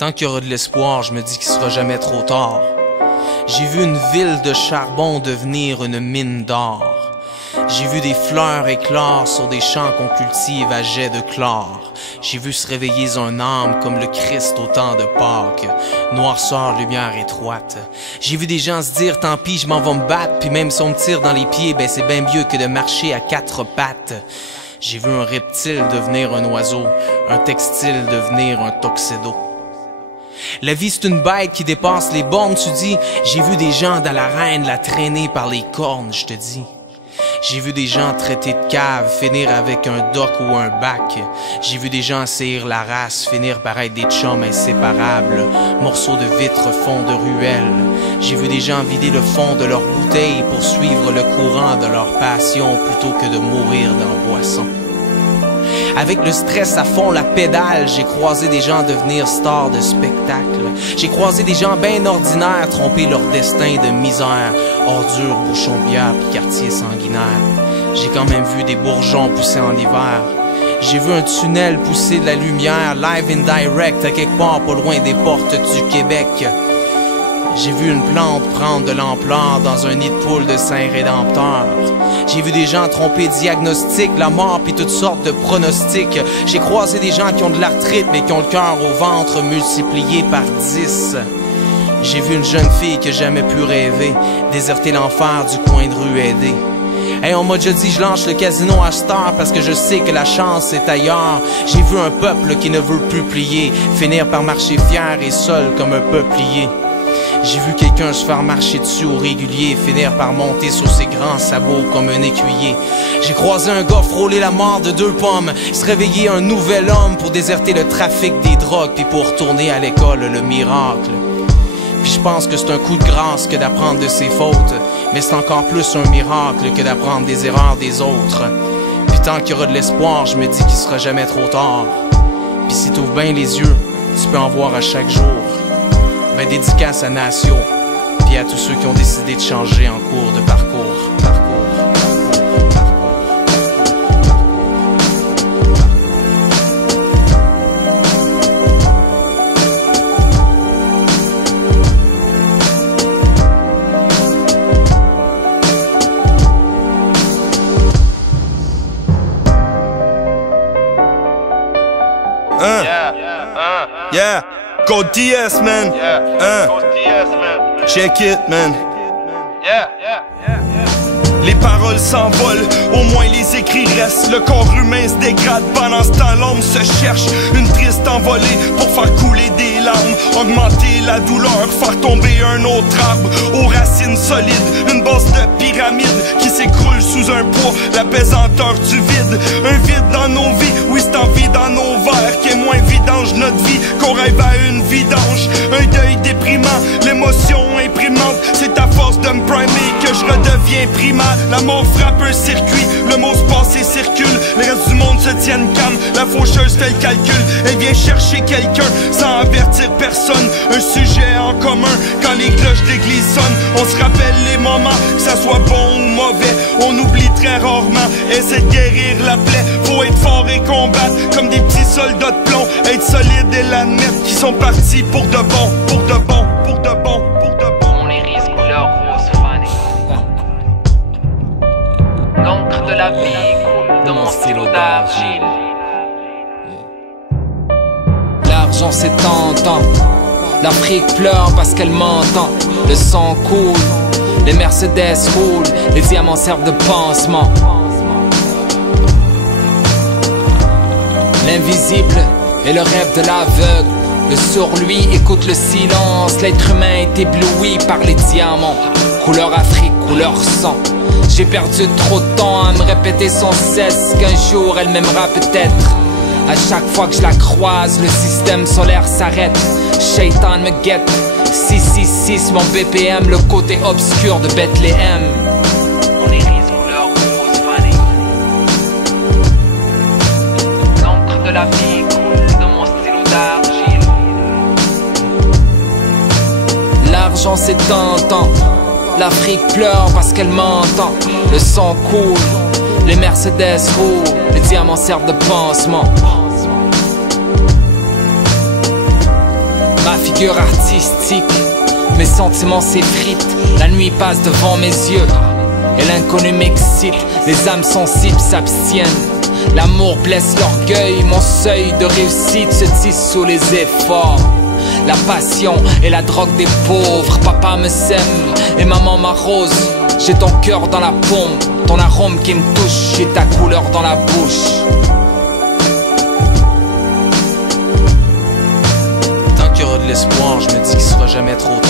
Tant qu'il y aura de l'espoir, je me dis qu'il sera jamais trop tard. J'ai vu une ville de charbon devenir une mine d'or. J'ai vu des fleurs éclore sur des champs qu'on cultive à jet de chlore. J'ai vu se réveiller un âme comme le Christ au temps de Pâques. Noirceur, lumière étroite. J'ai vu des gens se dire tant pis, je m'en vais me battre. Puis même si on me tire dans les pieds, ben c'est bien mieux que de marcher à quatre pattes. J'ai vu un reptile devenir un oiseau, un textile devenir un tuxedo. La vie c'est une bête qui dépasse les bornes, tu dis. J'ai vu des gens dans l'arène la traîner par les cornes, je te dis. J'ai vu des gens traités de cave finir avec un doc ou un bac. J'ai vu des gens saillir la race, finir par être des chums inséparables. Morceaux de vitre fond de ruelle. J'ai vu des gens vider le fond de leur bouteille pour suivre le courant de leur passion plutôt que de mourir dans boisson. Avec le stress à fond la pédale, j'ai croisé des gens devenir stars de spectacle. J'ai croisé des gens bien ordinaires tromper leur destin de misère. Ordures, bouchons de bière pis quartier sanguinaire. J'ai quand même vu des bourgeons pousser en hiver. J'ai vu un tunnel pousser de la lumière live and direct à quelque part pas loin des portes du Québec. J'ai vu une plante prendre de l'ampleur dans un nid de poule de Saint-Rédempteur. J'ai vu des gens tromper diagnostic, la mort pis toutes sortes de pronostics. J'ai croisé des gens qui ont de l'arthrite mais qui ont le cœur au ventre multiplié par 10. J'ai vu une jeune fille que jamais pu rêver déserter l'enfer du coin de rue aidé. Hey, on m'a déjà dit je lâche le casino à cette heure parce que je sais que la chance est ailleurs. J'ai vu un peuple qui ne veut plus plier finir par marcher fier et seul comme un peuplier. J'ai vu quelqu'un se faire marcher dessus au régulier, finir par monter sur ses grands sabots comme un écuyer. J'ai croisé un gars frôler la mort de 2 pommes, se réveiller un nouvel homme pour déserter le trafic des drogues, puis pour retourner à l'école le miracle. Puis je pense que c'est un coup de grâce que d'apprendre de ses fautes, mais c'est encore plus un miracle que d'apprendre des erreurs des autres. Puis tant qu'il y aura de l'espoir, je me dis qu'il sera jamais trop tard. Puis si t'ouvres bien les yeux, tu peux en voir à chaque jour. Ben dédicace à Natio, puis à tous ceux qui ont décidé de changer en cours de parcours. Yeah, Code DS, man. Code DS, man. Check it, man. Yeah. Les paroles s'envolent, au moins les écrits restent. Le corps humain se dégrade, pendant ce temps l'homme se cherche. Une triste envolée pour faire couler des larmes, augmenter la douleur, faire tomber un autre arbre aux racines solides. Une base de pyramide qui s'écroule sous un poids, la pesanteur du vide. Un vide dans nos vies, oui c'est en vie dans nos verres qui est moins vidange notre vie, qu'on rêve à une vidange. Un deuil déprimant, l'émotion imprimante. C'est à force de me primer que je redeviens primaire. La mort frappe un circuit, le mot se passe et circule. Les restes du monde se tiennent calme, la faucheuse fait le calcul. Elle vient chercher quelqu'un sans avertir personne. Un sujet en commun, quand les cloches d'église sonnent. On se rappelle les moments, que ça soit bon ou mauvais. On oublie très rarement, essaie de guérir la plaie. Faut être fort et combattre, comme des petits soldats de plomb. Être solide et l'admettre, qui sont partis pour de bon, pour de bon, pour de bon, pour de bon. On iris couleur rose fané. L'encre de la vie coule dans mon stylo d'argile. L'argent c'est tentant, l'Afrique pleure parce qu'elle m'entend. Le sang coule, les Mercedes roulent, les diamants servent de pansement. L'invisible est le rêve de l'aveugle. Le sourd lui écoute le silence. L'être humain est ébloui par les diamants. Couleur Afrique, couleur sang. J'ai perdu trop de temps à me répéter sans cesse qu'un jour elle m'aimera peut-être. À chaque fois que je la croise, le système solaire s'arrête. Shaitan me guette. 666 mon BPM, le côté obscur de Bethléem. On iris couleur rose fané. L'encre de la vie coule dans mon stylo d'argile. L'argent c'est tentant, l'Afrique pleure parce qu'elle m'entend. Le sang coule, les Mercedes roulent, les diamants servent de pansement. figure artistique. Mes sentiments s'effritent, la nuit passe devant mes yeux et l'inconnu m'excite, les âmes sensibles s'abstiennent. L'amour blesse l'orgueil, mon seuil de réussite se tisse sous les efforts. La passion est la drogue des pauvres, papa me sème et maman m'arrose. J'ai ton cœur dans la paume, ton arôme qui me touche, j'ai ta couleur dans la bouche. Tant qu'il y aura de l'espoir, je me dis qu'il sera jamais trop tard.